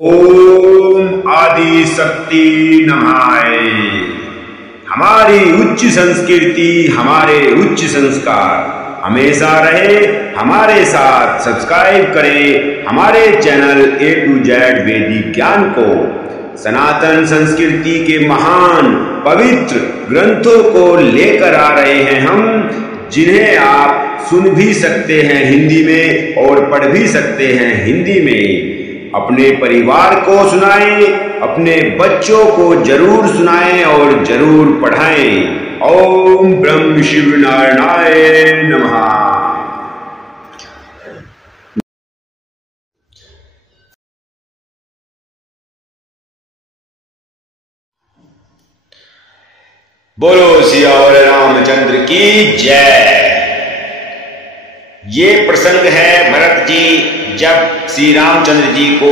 ओम आदि शक्ति नमः। हमारी उच्च संस्कृति, हमारे उच्च संस्कार हमेशा रहे हमारे साथ। सब्सक्राइब करें हमारे चैनल A to Z वैदिक ज्ञान को। सनातन संस्कृति के महान पवित्र ग्रंथों को लेकर आ रहे हैं हम, जिन्हें आप सुन भी सकते हैं हिंदी में और पढ़ भी सकते हैं हिंदी में। अपने परिवार को सुनाएं, अपने बच्चों को जरूर सुनाएं और जरूर पढ़ाएं। ओम ब्रह्म शिव नारायणाय नमः। बोलो सियावर रामचंद्र की जय। ये प्रसंग है भरत जी जब श्री रामचंद्र जी को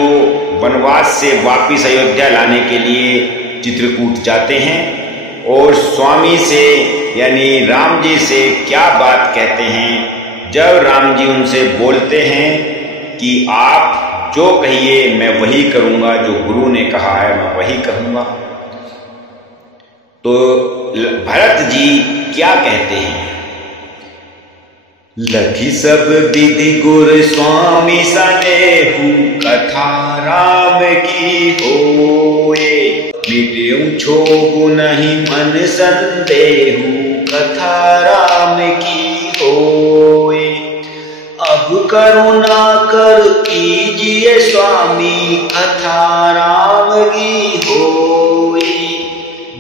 वनवास से वापिस अयोध्या लाने के लिए चित्रकूट जाते हैं और स्वामी से यानी राम जी से क्या बात कहते हैं। जब राम जी उनसे बोलते हैं कि आप जो कहिए मैं वही करूंगा, जो गुरु ने कहा है मैं वही कहूंगा, तो भरत जी क्या कहते हैं। लखी सब विधि गुर स्वामी सनेहु, कथा राम की होए। मिटेऊ छोगु नहीं मन संदेहु, कथा राम की होए। अब करुणा कर कीजिए स्वामी, कथा राम की होए।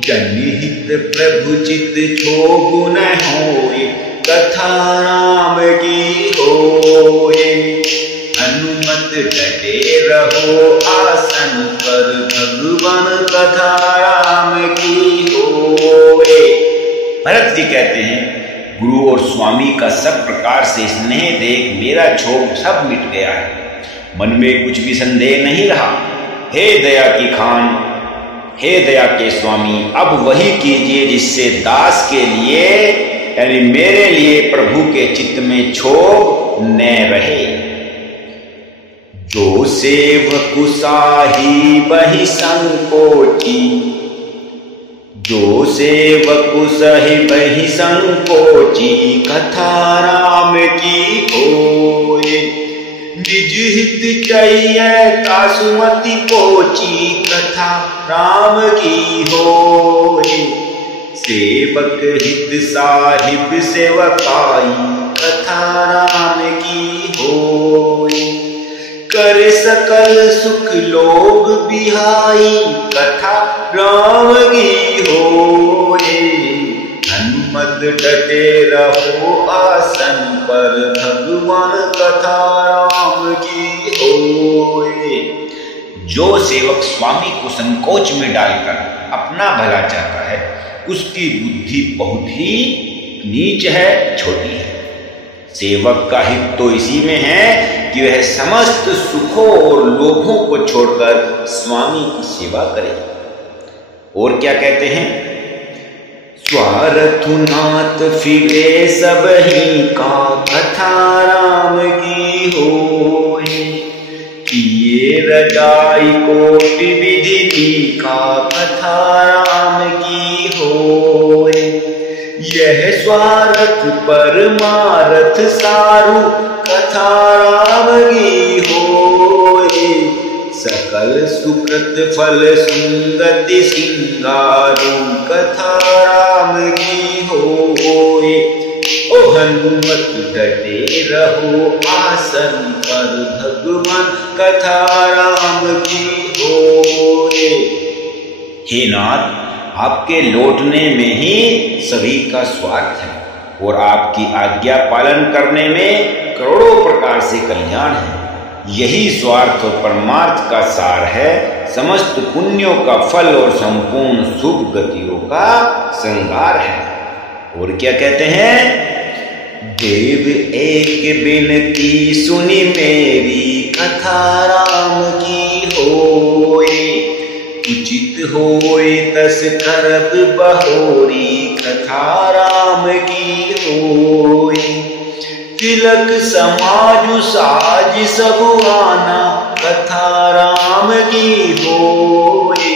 जनहित प्रभु चित छोगु न होए, कथा राम की होए। हनुमत डटे रहो आसन पर, भगवान कथा राम की होए। भरत जी कहते हैं गुरु और स्वामी का सब प्रकार से स्नेह देख मेरा क्षोभ सब मिट गया है, मन में कुछ भी संदेह नहीं रहा। हे दया की खान, हे दया के स्वामी, अब वही कीजिए जिससे दास के लिए यानी मेरे लिए प्रभु के चित्त में क्षोभ न रहे। जो सेवकु साही बहि संकोची, जो सेवकु सही बहि संकोची, कथा राम की होए। निज हित चाहिए कासुमति पोची, कथा राम की होए। सेवक हित साहिब सेवकाई, कथा राम की होए। कर सकल सुख लोग बिहाई, कथा राम की होए। हनुमत डटे रहो आसन पर, भगवान कथा राम की होए। जो सेवक स्वामी को संकोच में डालकर अपना भला चाहता है, उसकी बुद्धि बहुत ही नीच है, छोटी है। सेवक का हित तो इसी में है कि वह समस्त सुखों और लोभों को छोड़कर स्वामी की सेवा करे। और क्या कहते हैं, स्वार्थु नाथ फिरे सब ही का, कथा राम की होए। किए रजाई कोटि विधि का, कथा राम की होए। यह स्वार्थ परमार्थ सारू, कथा राम की होए। सकल सुकृत फल सुंगति सिंगारू, कथा राम की होए। ओ हनुमत डटे रहो आसन पर, भगवान कथा राम की होए। हे नाथ, आपके लौटने में ही सभी का स्वार्थ है और आपकी आज्ञा पालन करने में करोड़ों प्रकार से कल्याण है। यही स्वार्थ और परमार्थ का सार है, समस्त पुण्यों का फल और संपूर्ण शुभ गतियों का श्रृंगार है। और क्या कहते हैं, देव एक बिनती सुनी मेरी, कथा राम की होए। उचित होए तस करब बहोरी, कथा राम की होए। तिलक समाजु साज सब आना, कथा राम की होए।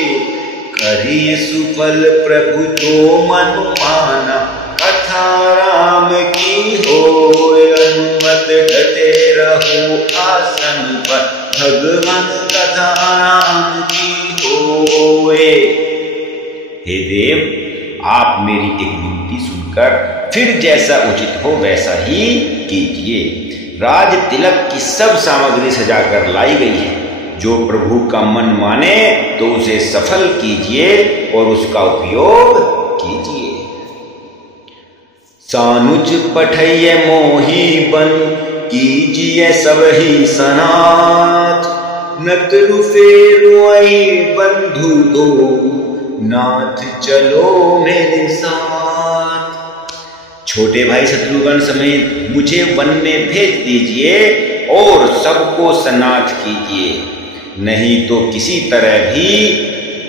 करिए सुफल प्रभु तो मन माना, कथा राम की होए। हनुमत डटे रहो आसन पर, भगवान कथा राम की होए। हे देव, आप मेरी एक विनती सुनकर फिर जैसा उचित हो वैसा ही कीजिए। राज तिलक की सब सामग्री सजाकर लाई गई है। जो प्रभु का मन माने तो उसे सफल कीजिए और उसका उपयोग कीजिए। सानुज पठैये मोही बन, कीजिए सब ही सनाथ। नतरु फेरुआई बंधु दो, नाथ चलो मेरे साथ। छोटे भाई शत्रुघ्न समेत मुझे वन में भेज दीजिए और सबको सनाथ कीजिए, नहीं तो किसी तरह भी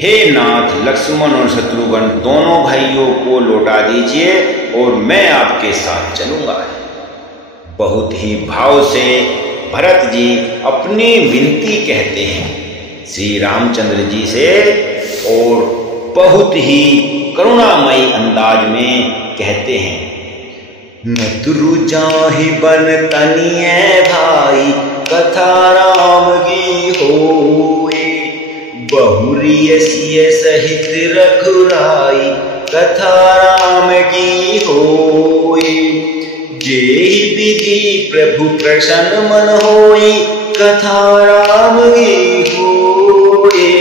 हे नाथ लक्ष्मण और शत्रुघ्न दोनों भाइयों को लौटा दीजिए और मैं आपके साथ चलूंगा। बहुत ही भाव से भरत जी अपनी विनती कहते हैं श्री रामचंद्र जी से और बहुत ही करुणामयी अंदाज में कहते हैं। नतरु जाहि बन तनिए भाई, कथा राम की होए। बहुरिय सिय सहित रघुराई, कथा राम की होए। जेहि विधि प्रभु प्रसन्न मन होई, कथा राम की होए।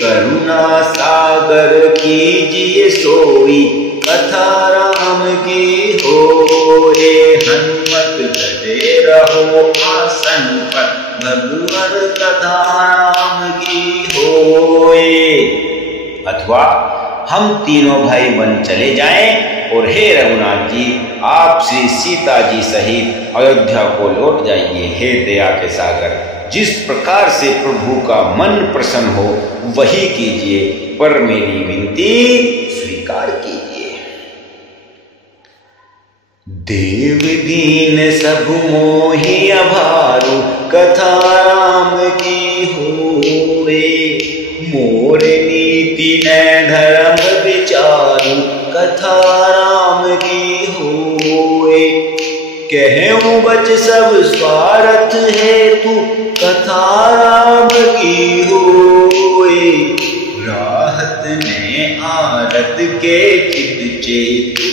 करुणा सागर कीजिए सोई, कथा राम की होए। हनुमत डटे रहो आसन पर, भगवान कथा राम की होए। अथवा हम तीनों भाई वन चले जाएं और हे रघुनाथ जी, आप श्री सीता जी सहित अयोध्या को लौट जाइए। हे दया के सागर, जिस प्रकार से प्रभु का मन प्रसन्न हो वही कीजिए, पर मेरी विनती स्वीकार कीजिए। देव दीन सब मोहि अभारू, कथा राम की होए। मोर नीति न धर्म विचारू, कथा राम की होए। कहूँ बच सब स्वार्थ हेतु, कथा राम की होए। राहत ने आरत के चित चेतु,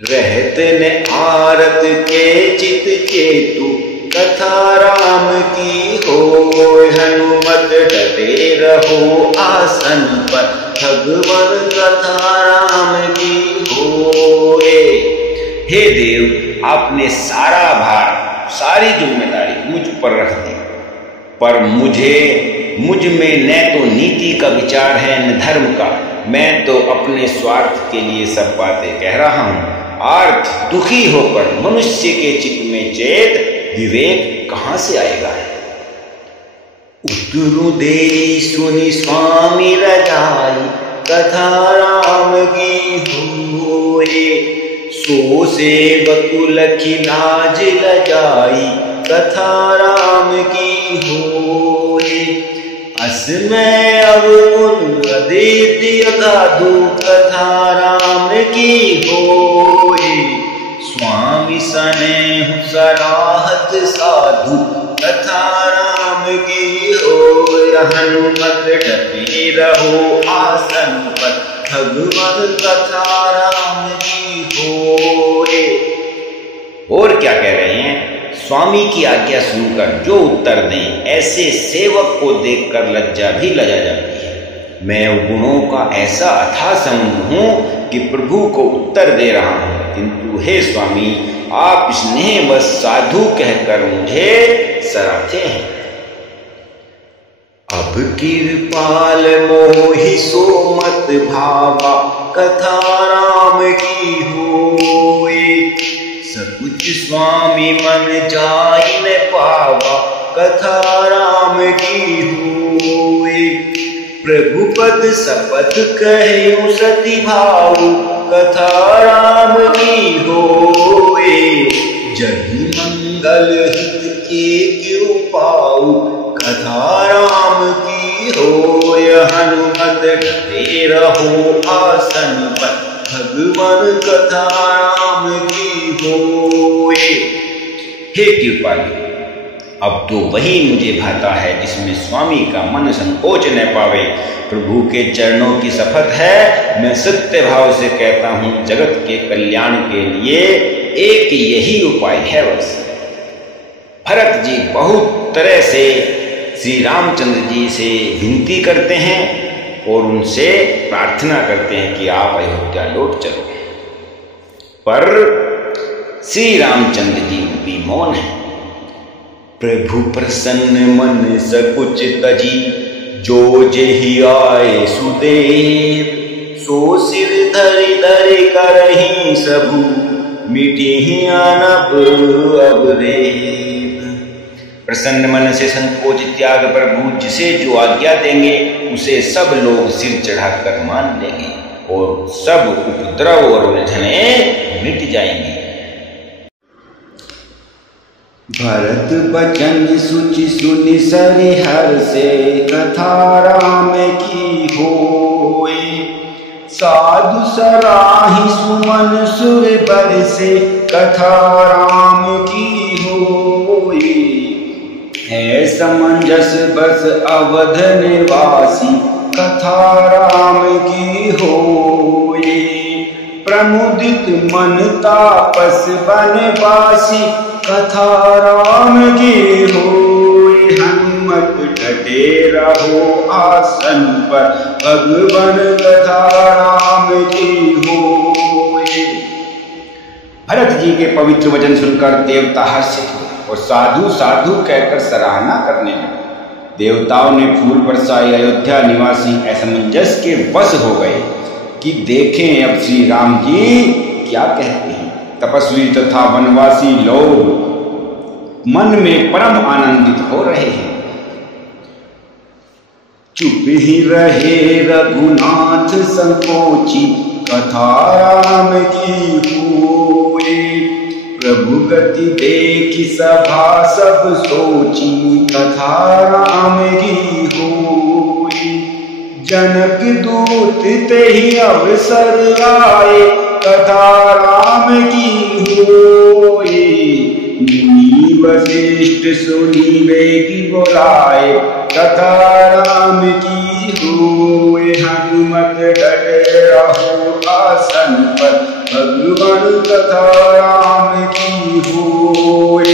रहत ने आरत के चित चेतु, कथा राम की होए। हनुमत डटे रहो आसन पर, भगवान कथा राम की होए। हे देव, आपने सारा भार सारी जिम्मेदारी मुझ पर रख दी, पर मुझ में न तो नीति का विचार है न धर्म का। मैं तो अपने स्वार्थ के लिए सब बातें कह रहा हूँ। आर्थ दुखी होकर मनुष्य के चित्त में चेत विवेक कहाँ से आएगा। उतरु दे सुनि स्वामी रजाई, कथा राम की होए। सो सेवक लखी लाज लजाई, कथा राम की होए। असमय अवगुण अद्वितीय गाधु, कथा राम की होए। स्वामी स्नेह सराहत साधु, कथा राम की होए। हनुमत डटे रहो आसन पर, भगवान कथा राम की होए। और क्या कह रहे हैं? स्वामी की आज्ञा सुनकर जो उत्तर दें, ऐसे सेवक को देखकर लज्जा भी लजा जाती है। मैं गुणों का ऐसा अथाह समुद्र हूं कि प्रभु को उत्तर दे रहा हूं, किंतु हे स्वामी, आप स्नेह बस साधु कहकर मुझे सराहते हैं। अब कृपाल मोहि सो मत भावा, कथा राम की होए। सकुच स्वामी मन जाई न पावा, कथा राम की होए। प्रभु पद शपथ कहूँ सती भाऊ, कथा राम की होए। जहि मंगल हित एक उपाऊ कथा राम की होय। हनुमत डटे रहो आसन पर भगवान कथा राम की होय। हे कृपालु, अब तो वही मुझे भाता है जिसमें स्वामी का मन संकोच न पावे। प्रभु के चरणों की शपथ है, मैं सत्य भाव से कहता हूं, जगत के कल्याण के लिए एक यही उपाय है बस। भरत जी बहुत तरह से श्री रामचंद्र जी से विनती करते हैं और उनसे प्रार्थना करते हैं कि आप अयोध्या लौट चलो, पर श्री रामचंद्र जी भी मौन है। प्रभु प्रसन्न मन सकुच तजी, जो जेहि आए सुदेव। सो सिर धरि धरि करहि सबु, मिटिहि अनब अब रेव। प्रसन्न मन से संकोच त्याग प्रभु जिसे जो आज्ञा देंगे उसे सब लोग सिर चढ़ाकर मान लेंगे और सब उपद्रव और उलझने मिट जाएंगी। भरत बचन सुचि सुनि सरिहर से, कथा राम की होय। साधु सराहि सुमन सुर बरसे, कथा राम की होय। है समंजस बस अवध निवासी, कथा राम की होय। प्रमुदित मन तापस बनवासी, कथा राम की होय। हनुमत डटे रहो आसन पर भगवान कथा राम की होय। भरत जी के पवित्र वचन सुनकर देवता हर्षित हुए और साधु साधु कहकर सराहना करने लगे। देवताओं ने फूल बरसाए। अयोध्या निवासी असमंजस के वश हो गए कि देखें अब श्री राम जी क्या कहते हैं। तपस्वी तथा वनवासी लोग मन में परम आनंदित हो रहे हैं। चुप ही रहे रघुनाथ संकोची, कथा राम की होय। प्रभु गति देखी सभा सब सोची, कथा राम की होय। जनक दूत तेहि अवसर आए, कथा राम की होय। मुनि वशिष्ठ सुनी वेगी बुलाए, कथा राम की होय। हनुमत डटे रहो आसन पर भगवान कथा राम की होय।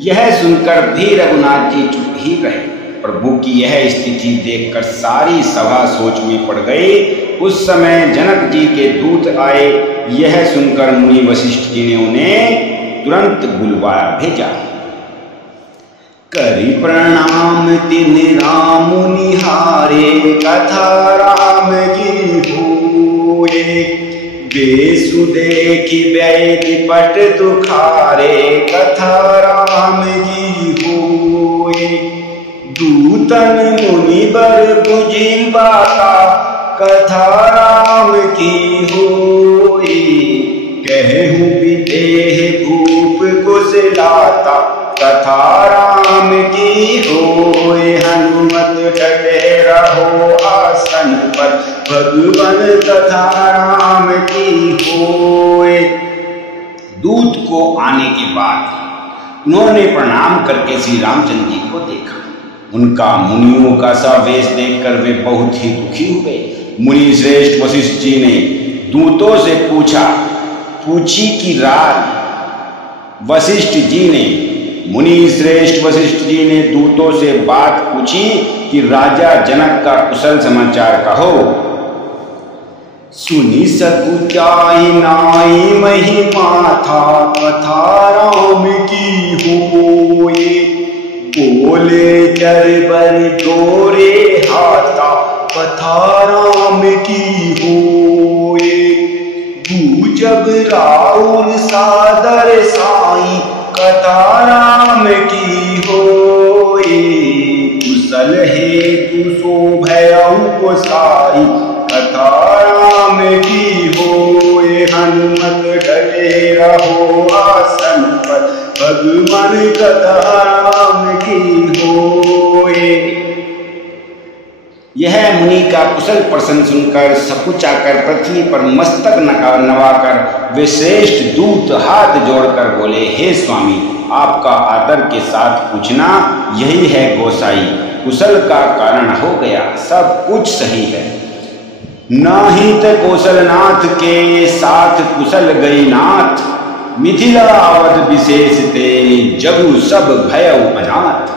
यह सुनकर भी रघुनाथ जी चुप ही रहे। प्रभु की यह स्थिति देखकर सारी सभा सोच में पड़ गई। उस समय जनक जी के दूत आए। यह सुनकर मुनि वशिष्ठ जी ने उन्हें तुरंत बुलवाया भेजा। करि प्रणाम तिन राम निहारे, कथा राम की होय। बेसु देखि वैदि पट दुखारे, कथा राम की होय। दूतन मुनि बर बुझि बाता, कथा राम की होय। कहूँ विदेह भूप कुशलाता, कथा राम की होय। हनुमत डटे रहो आसन पर भगवान कथा राम की होय। दूत को आने के बाद उन्होंने प्रणाम करके श्री रामचंद्र जी को देखा। उनका मुनियों का सा वेश देखकर वे बहुत ही दुखी हुए। मुनि श्रेष्ठ वशिष्ठ जी ने दूतों से पूछी कि वशिष्ठ जी ने मुनि श्रेष्ठ वशिष्ठ जी ने दूतों से बात पूछी कि राजा जनक का कुशल समाचार कहो। सुनी सकुचाई नाई महिमा था, कथा राम की होय। बोले चरबर जोरे हाथा, कथा राम की होय। जब राउर सादर साई, कथा राम की होय। कुशल हेतु शोभयउ गोसाई, कथा राम की होय। हनुमत डटे रहो आसन पर भगवान कथा राम की होए। यह मुनि का कुशल प्रश्न सुनकर सकुचाकर पृथ्वी पर मस्तक नवाकर वे श्रेष्ठ दूत हाथ जोड़कर बोले, हे स्वामी, आपका आदर के साथ पूछना यही है गोसाई। कुशल का कारण हो गया, सब कुछ सही है। नाहित कौशलनाथ के साथ कुशल गई नाथ, मिथिला अवध विशेष ते जगु सब भयउ अनाथ।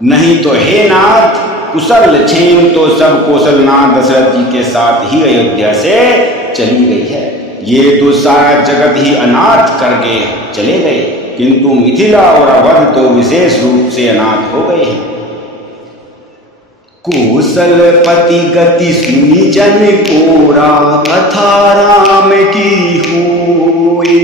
नहीं तो हे नाथ कुशल क्षेम तो सब कौशलनाथ दशरथ जी के साथ ही अयोध्या से चली गई है। ये तो सारा जगत ही अनाथ करके चले गए, किंतु मिथिला और अवध तो विशेष रूप से अनाथ हो गए हैं। कौशलपति गति सुनी जन कोरा, कथा राम की होए।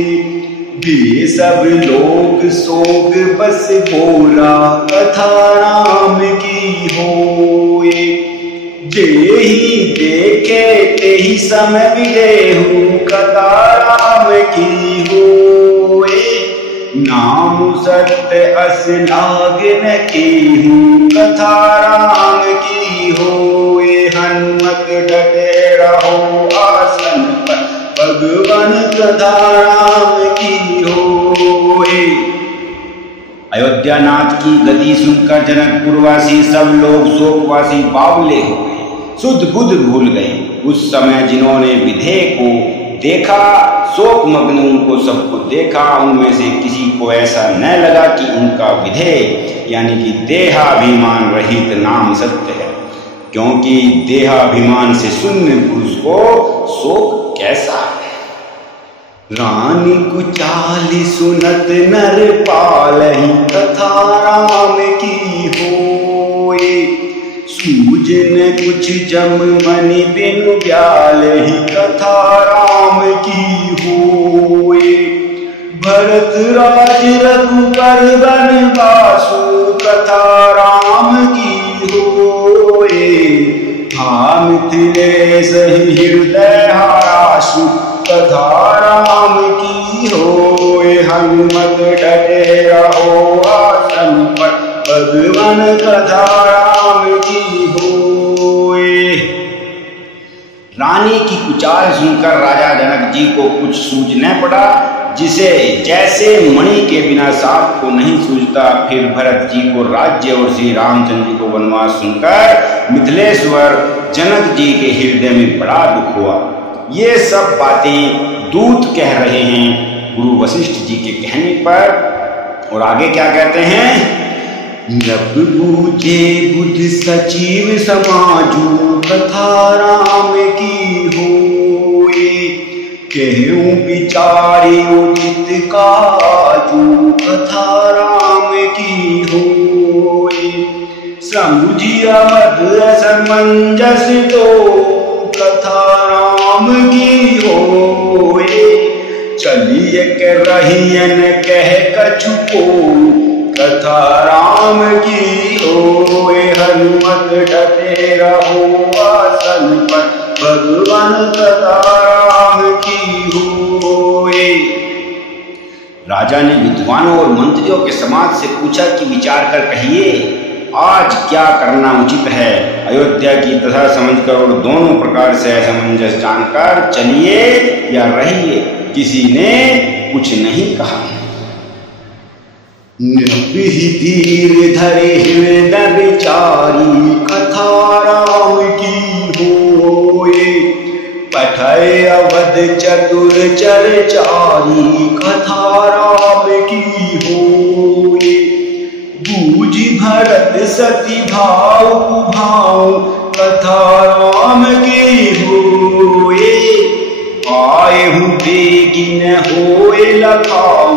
वे सब लोग सोग बस बोरा, कथा राम की होए। जेहि देखे तेहि समय विदेहु, कथा राम की होए। नाम सत्य अस लाग न केहू, कथा राम की होए। हनुमत डटे रहो आसन पर, भगवान कथा राम की होए। अयोध्यानाथ की गति सुनकर जनकपुरवासी सब लोग शोकवासी बावले हो गए, शुद्ध बुद्ध भूल गए। उस समय जिन्होंने विधेय को देखा, शोक मग्न उनको सबको देखा, उनमें से किसी को ऐसा न लगा कि उनका विधेय यानी कि देहाभिमान रहित नाम सत्य है, क्योंकि देहाभिमान से शून्य पुरुष को शोक कैसा है। रानी कुचाली सुनत नर पालहि, कथा राम की होए। सूजन कुछ जम मनि बिनु ब्यालहि, कथा राम की होए। भरत राज रघुबर वनवासु, कथा राम की होए। हा मिथिलेश हृदय हरासु, कथा राम की होए। हनुमत डटे रहो आसन पर, भगवान कथा राम की होए। रानी की कुचाल सुनकर राजा जनक जी को कुछ सूझ न पड़ा, जिसे जैसे मणि के बिना सांप को नहीं सूझता। फिर भरत जी को राज्य और श्री रामचंद्र जी को वनवास सुनकर मिथिलेश्वर जनक जी के हृदय में बड़ा दुख हुआ। ये सब बातें दूत कह रहे हैं गुरु वशिष्ठ जी के कहने पर। और आगे क्या कहते हैं? नभ बूझे बुध सचिव समाजू, कथा राम की होए। कहूँ विचारी उचित काजू, कथा राम की होए। समुझिया मध असमंजस तो, कथा राम की होए। चलिए के रहियन कह कछु को, कथा राम की होए। हनुमत डटे रहो आसन पर, भगवान कथा राम की होए। राजा ने विद्वानों और मंत्रियों के समाज से पूछा कि विचार कर कहिए, आज क्या करना उचित है। अयोध्या की दशा समझकर और दोनों प्रकार से असमंजस जानकर चलिए या रहिए, किसी ने कुछ नहीं कहा। धीर धरे हृदय विचारी, कथा राम की होए। पठय अवध चतुर चरचारी, कथा राम की होए। बूझि भरत सती भाव कुभाव, कथा राम की होए। आए हूँ बेगिन होए लखाऊ,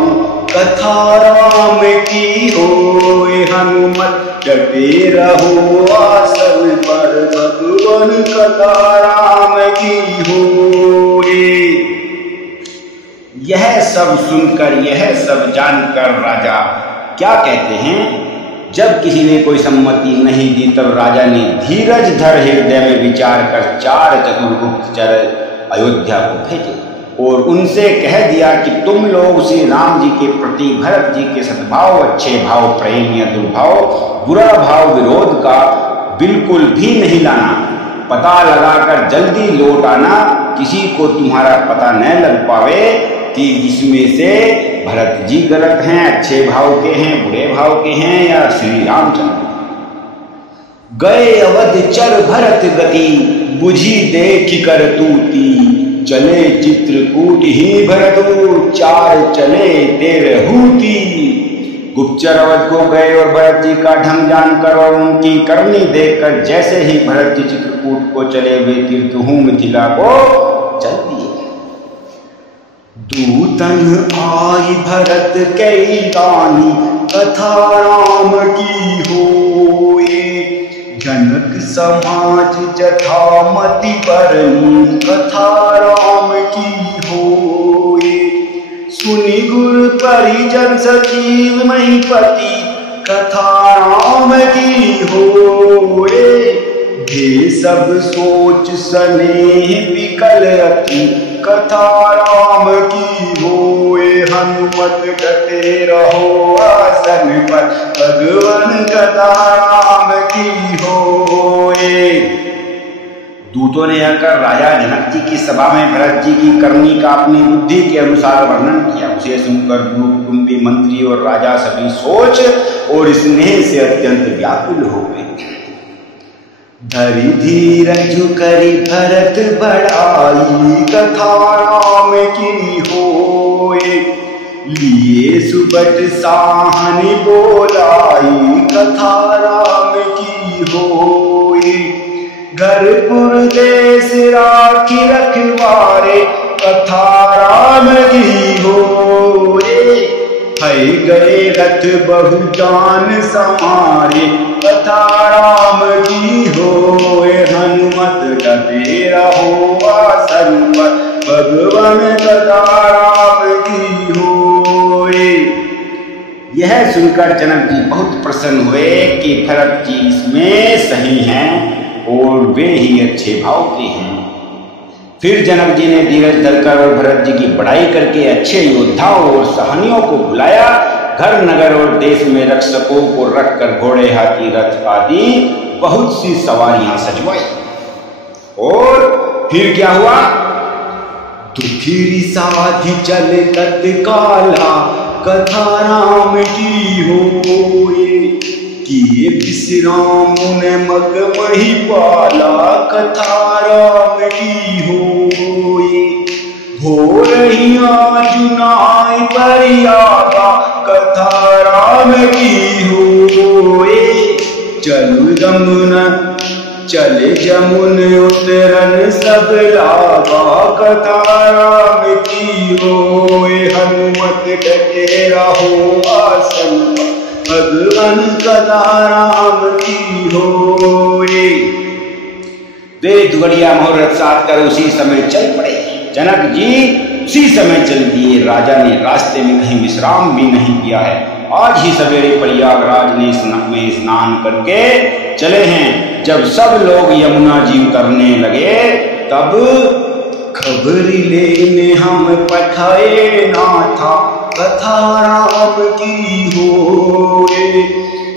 कथा राम की होए। हनुमत डटे रहो आसन पर, भगवान कथा राम की होए। यह सब सुनकर, यह सब जानकर राजा क्या कहते हैं? जब किसी ने कोई सम्मति नहीं दी तब राजा ने धीरज धर हृदय में विचार कर 4 चतुर गुप्तचर अयोध्या को भेजे। और उनसे कह दिया कि तुम लोग श्री राम जी के प्रति भरत जी के सद्भाव, अच्छे भाव, प्रेम या दुर्भाव, बुरा भाव, विरोध का बिल्कुल भी नहीं लाना। पता लगाकर जल्दी लौट आना, किसी को तुम्हारा पता न लग पावे कि इसमें से भरत जी गलत हैं, अच्छे भाव के हैं, बुरे भाव के हैं या श्री रामचंद्र। गए अवध चर भरत गति, बुझी देख कर तूती, चले चित्रकूट ही भरतु, चार चले तेरहूती। गुप्तचर अवध को गए और भरत जी का ढंग जानकर और उनकी करनी देखकर जैसे ही भरत जी चित्रकूट को चले, वे तीर्थहूं मिथिला को चल दिए। दूतन आई भरत कई गानी, कथा राम की होए, जनक समाज जथा मति बरनी, कथा राम की होए। सुनि गुर परिजन सचिव महीपति, कथा राम की होए। हे सब सोच स्नेह विकल अति, कथा राम की होए। हनुमत डटे रहो आसन पर, भगवान कथा राम की होए। दूतों ने आकर राजा जनक जी की सभा में भरत जी की करनी का अपनी बुद्धि के अनुसार वर्णन किया। उसे सुनकर कुटुंबी, मंत्री और राजा सभी सोच और स्नेह से अत्यंत व्याकुल हो गए। धरि धीरज करि भरत बड़ाई, कथा राम की होए। लिए सुबट साहनी बोलाई, कथा राम की होए। घरपुर देश राखी रखवारे, कथा राम की होए। है गए रथ बहु जान समारे, कथा राम की होए। हनुमत डटे रहो आसन पर, भगवान कथा राम की होए। यह सुनकर जनक जी बहुत प्रसन्न हुए कि भरत जी इसमें सही हैं और वे ही अच्छे भाव के हैं। फिर जनक जी ने धीरज धरकर और भरत जी की बड़ाई करके अच्छे योद्धाओं और सहनियों को बुलाया। घर, नगर और देश में रक्षकों को रखकर घोड़े, हाथी, रथ आदि बहुत सी सवारियां सजवाई। और फिर क्या हुआ? दुखी साधि चल तत्काला, कथा राम की होए। किए विश्राम ने मग मही पाला, कथा राम की होए। हो रही चुनाई परियागा, कथा राम की होए। चलु जमुना चले जमुन उतरन सब लागा, कथा राम की होए। हनुमत डटे रहो आसन पर, भगवान कथा राम की होए। वे दुगड़िया मुहूर्त साध कर उसी समय चल पड़े। जनक जी उसी समय चल दिए। राजा ने रास्ते में कहीं विश्राम भी नहीं किया है। आज ही सवेरे प्रयागराज में स्नान करके चले हैं। जब सब लोग यमुना जी उतरने लगे, तब खबरी लेने हम पठाए ना था, कथा राम की होए।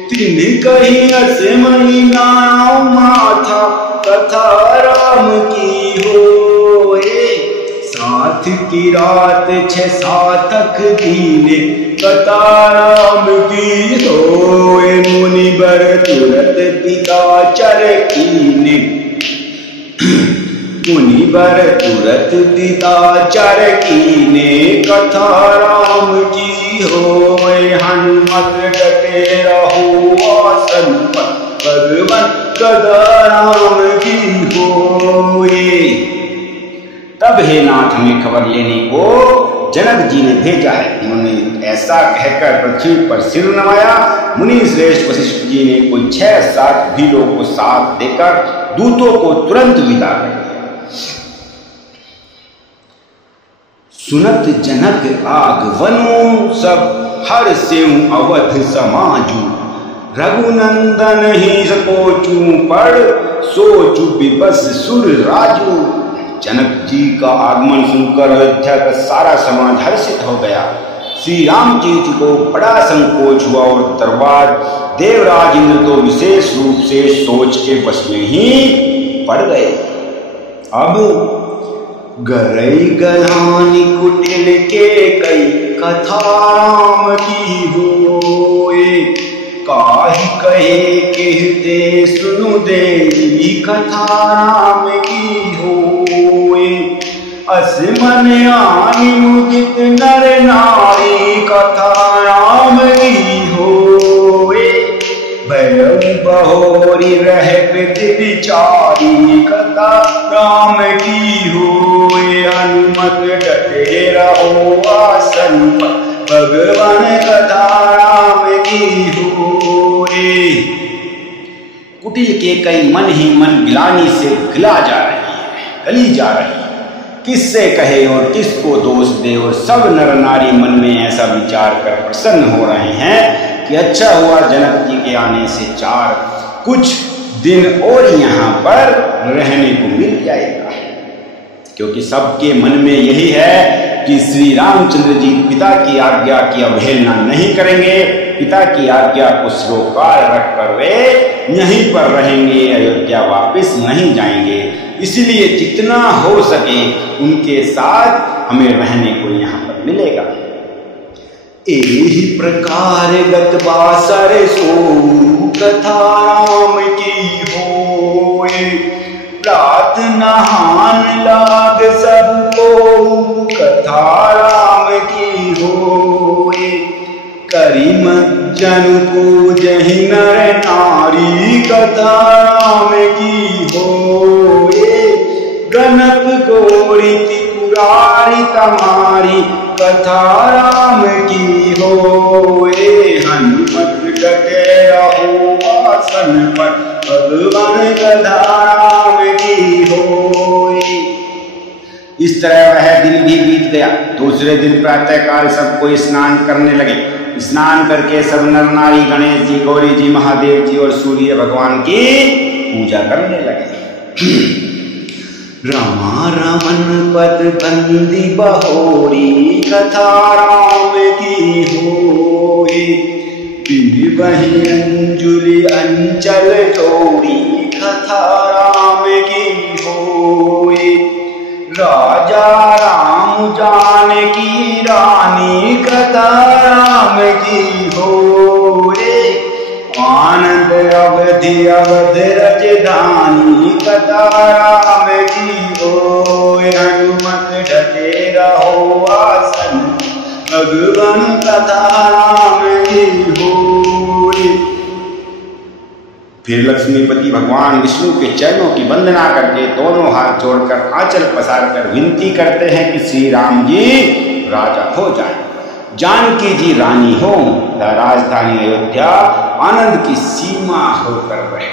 तिन कही असमई नाम माथा, कथा राम की होए। साथ की रात 6-7 दीने, कथा राम की होए। मुनि बर तुरत पिता चर कीने, मुनि बर तुरत पिता चर कीने, कथा राम की होए। हनुमत डटे रहो आसन पर, भगवान कथा राम की होए। तब हे नाथ हमें खबर लेने को जनक जी ने भेजा है। उन्होंने ऐसा कहकर पृथ्वी पर सिर नवाया। मुनि श्रेष्ठ वशिष्ठ जी ने कोई 6-7 भीलों को साथ देकर दूतों को तुरंत विदा कर दिया। सुनत जनक आगवनु, सब हर सेऊ अवध समाजू। रघुनंदन ही सकोचू पढ़, सोचू विबस सुर राजू। जनक जी का आगमन सुनकर अयोध्या का सारा समाज हर्षित हो गया। श्री राम जी को बड़ा संकोच हुआ और दरबार देवराज इंद्र तो विशेष रूप से सोच के वश में ही पड़ गए। अब गरई गलानी कुटिल के कई कथा राम की होए, काहि कहे कहते सुनु देवी कथा राम की होए। असमन आनी मुदित नर नारी कथा राम की होए। भयउ बहोरी रह विचारी कथा राम की होए। हनुमत डटे रहो आसन पर भगवान कथा राम की होए। कुटिल के कई मन ही मन गिलानी से गिला जा रही है, गली जा रही है। किससे कहे और किसको दोष दे, और सब नर नारी मन में ऐसा विचार कर प्रसन्न हो रहे हैं कि अच्छा हुआ जनक जी के आने से कुछ दिन और यहाँ पर रहने को मिल जाएगा। क्योंकि सबके मन में यही है कि श्री रामचंद्र जी पिता की आज्ञा की अवहेलना नहीं करेंगे, पिता की आज्ञा को सिरोकार रखकर वे यहीं पर रहेंगे, अयोध्या वापस नहीं जाएंगे। इसलिए जितना हो सके उनके साथ हमें रहने को यहाँ पर मिलेगा। एहि प्रकार गत बासर सो कथा राम की होए। प्रार्थना हान लाग सबको कथा राम की होए। करिम जन पूजहि नर नारी कथा राम की होए। गणप गौरी त्रिपुरारी तमारी कथा राम की होए। हनुमत डटे रहो आसन पर भगवान कथा राम की होए। इस तरह वह दिन भी बीत गया। दूसरे दिन प्रातःकाल सबको स्नान करने लगे। स्नान करके सब नर नारी गणेश जी, गौरी जी, महादेव जी और सूर्य भगवान की पूजा करने लगे। रमा रमन पद बंदी बहोरी कथा राम की होए। वही अंजुलि अंचल जोड़ी कथा राम की होए। राजा राम जानकी रानी कथा राम की होए। आनंद अवधि अवध रजधानी कथा राम की होए। हनुमत डटे रहो आसन भगवान कथा राम की होए। फिर लक्ष्मीपति भगवान विष्णु के चरणों की वंदना करके दोनों हाथ जोड़कर आंचल पसार कर विनती करते हैं कि श्री राम जी राजा हो जाए, जानकी जी रानी हो, राजधानी अयोध्या आनंद की सीमा होकर रहे।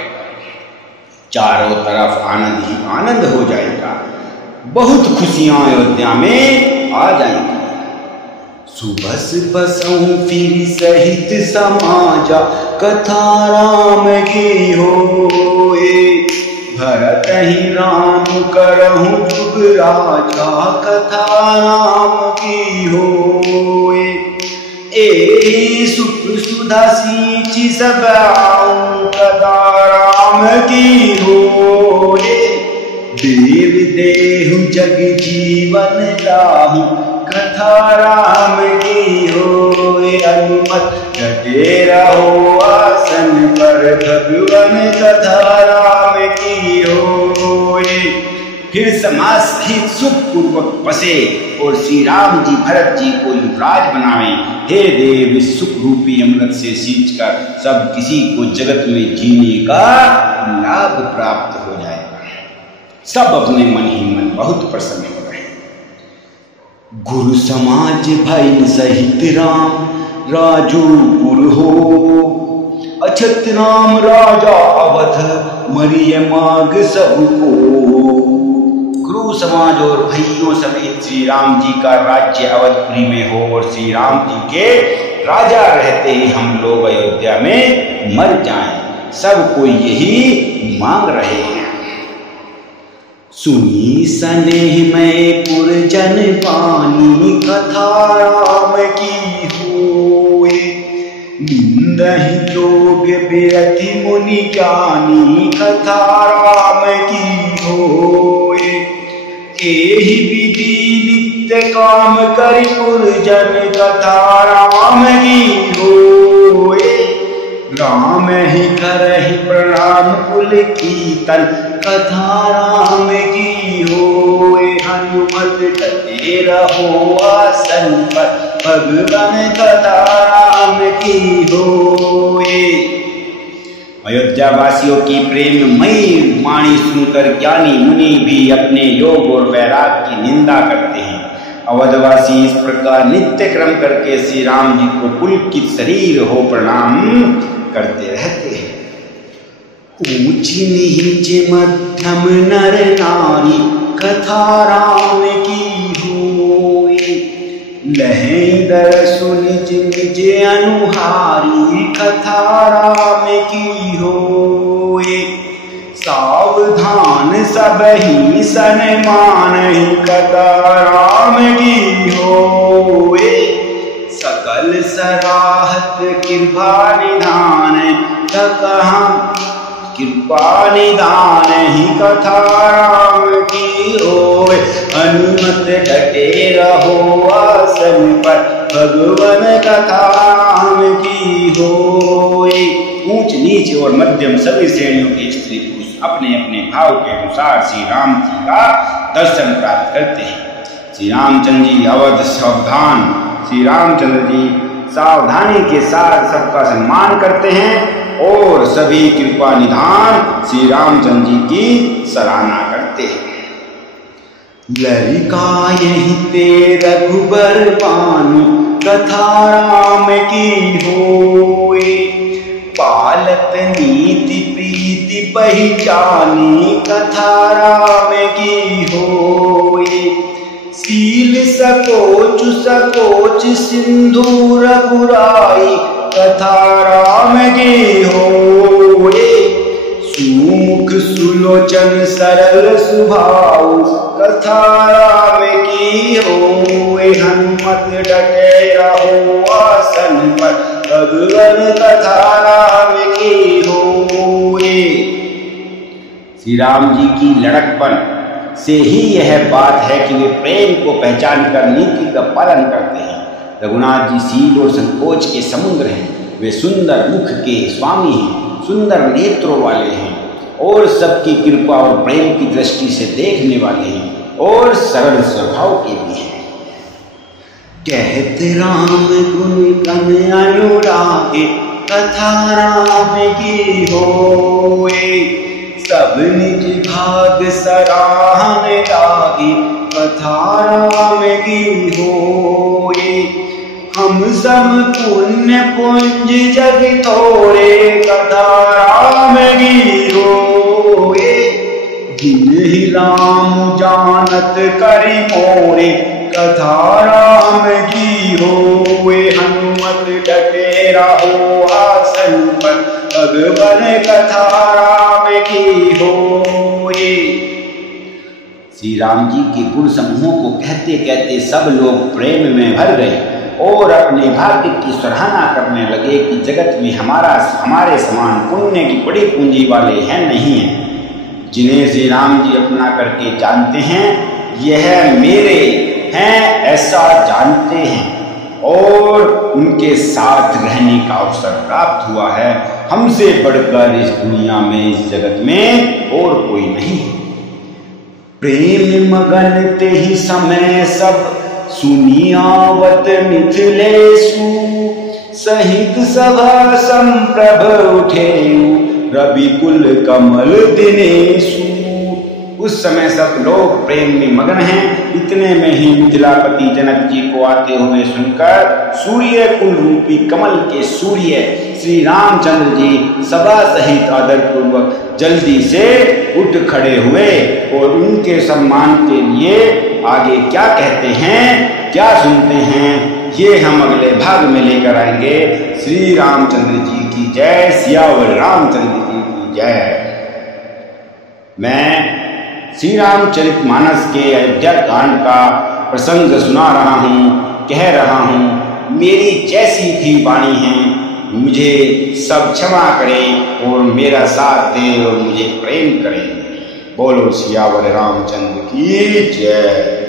चारों तरफ आनंद ही आनंद हो जाएगा, बहुत खुशियां अयोध्या में आ जाएंगी। सुबस बसऊं फिर सहित समाजा कथा राम की होए। भरत ही राम करहूं जुग राजा कथा राम की होए। ए सुख सुधा सींची सब आऊं कथा राम की होए। देव देहु जग जीवन लाहू कथा राम की होए। अनुमत डटे रहो आसन पर भगवान कथा राम की होए। फिर समाज सहित सुख पूर्वक बसे और श्री राम जी भरत जी को युवराज बनावे। हे देव, सुख रूपी अमृत से सींचकर सब किसी को जगत में जीने का लाभ प्राप्त हो जाएगा। सब अपने मन ही मन बहुत प्रसन्न हो रहे। गुरु समाज भाई सहित राम राजूपुर हो। अछत राम राजा अवध मरिय माग सबको। गुरु समाज और भाइयों समेत श्री राम जी का राज्य अवधपुरी में हो और श्री राम जी के राजा रहते ही हम लोग अयोध्या में मर जाएं। सब कोई यही मांग रहे हैं। सुनी स्नेह में पुरजन पानी कथा राम की होए। निंदहि जोग बिरति मुनि ज्ञानी कथा राम की होए। एहि विधि नित्य काम करि पुरजन कथा राम की होए। राम ही करहि प्रणाम कुल कीर्तन कथा राम की होए। हनुमत डटे रहो आसन पर भगवान कथा राम की होए। अयोध्या वासियों की प्रेममयी वाणी सुनकर ज्ञानी मुनि भी अपने योग और वैराग की निंदा करते हैं। अवधवासी इस प्रकार नित्य क्रम करके श्री राम जी को पुलकित शरीर हो प्रणाम करते रहते हैं। ऊंच नीच मध्यम नर नारी कथा राम की होए। लहै दरसु निज निज अनुहारी कथा राम की होए। सावधान सबहि सन्मानहि कथा राम की होए। सकल सराहत कृपा निधान कृपा निधान ही कथा राम की होए। हनुमत डटे रहो आसन पर भगवान कथा राम की होए। ऊंच नीच और मध्यम सभी श्रेणियों के स्त्री पुरुष अपने अपने भाव के अनुसार श्री राम जी का दर्शन प्राप्त करते हैं। श्री रामचंद्र जी अवध सावधान श्री रामचंद्र जी सावधानी के साथ सबका सम्मान करते हैं और सभी कृपा निधान श्री रामचंद्र जी की सराहना करते हैं। ललिका यही ते रघुबर बानु कथा राम की होए। पालत नीति प्रीति पहचानी कथा राम की होए। सील सकोच सकोच सिंधु रघुराई कथा राम की होए। सुमुख सुलोचन सरल सुभाव कथा राम की होए। हनुमत डटे रहो आसन पर भगवान कथा राम की होए। श्री राम जी की लड़कपन से ही यह बात है कि वे प्रेम को पहचान कर नीति का पालन करते हैं। रघुनाथ जी सील और संकोच के समुद्र हैं। वे सुंदर मुख के स्वामी हैं, सुंदर नेत्रों वाले हैं और सबकी कृपा और प्रेम की दृष्टि से देखने वाले हैं और सरल स्वभाव के भी हैं। कहते राम गुण कन अनुरागे कथा राम की होए। सब निज भाग सराहन लागे कथा राम की होए। हम सब पुण्य पुंज जग थोड़े कथा राम की होए। जिन्हि राम जानत करि मोरे कथा राम की होए। हनुमत डटे रहो आसन पर भगवान कथा राम की होए। श्री राम जी के गुण समूहों को कहते कहते सब लोग प्रेम में भर गए और अपने भाग्य की सराहना करने लगे कि जगत में हमारे समान पुण्य की बड़ी पूंजी वाले हैं नहीं हैं। जिन्हें श्री राम जी अपना करके जानते हैं यह मेरे हैं ऐसा जानते हैं और उनके साथ रहने का अवसर प्राप्त हुआ है। हमसे बढ़कर इस दुनिया में इस जगत में और कोई नहीं। प्रेम मगन ते ही समय सब सुनियावत मिथिलेशु। सहित सभा संप्रभ उठे रवि कुल कमल दिनेशु। उस समय सब लोग प्रेम में मगन हैं। इतने में ही मिथिलापति जनक जी को आते हुए सुनकर सूर्य कुल रूपी कमल के सूर्य श्री रामचंद्र जी सभा सहित आदर पूर्वक जल्दी से उठ खड़े हुए और उनके सम्मान के लिए आगे क्या कहते हैं, क्या सुनते हैं, ये हम अगले भाग में लेकर आएंगे। श्री रामचंद्र जी की जय, सियावर रामचंद्र जी की जय। मैं श्री रामचरितमानस के अयोध्या कांड का प्रसंग सुना रहा हूँ, कह रहा हूँ। मेरी जैसी भी वाणी है, मुझे सब क्षमा करें और मेरा साथ दें और मुझे प्रेम करें। बोलो सियावर रामचंद्र की जय।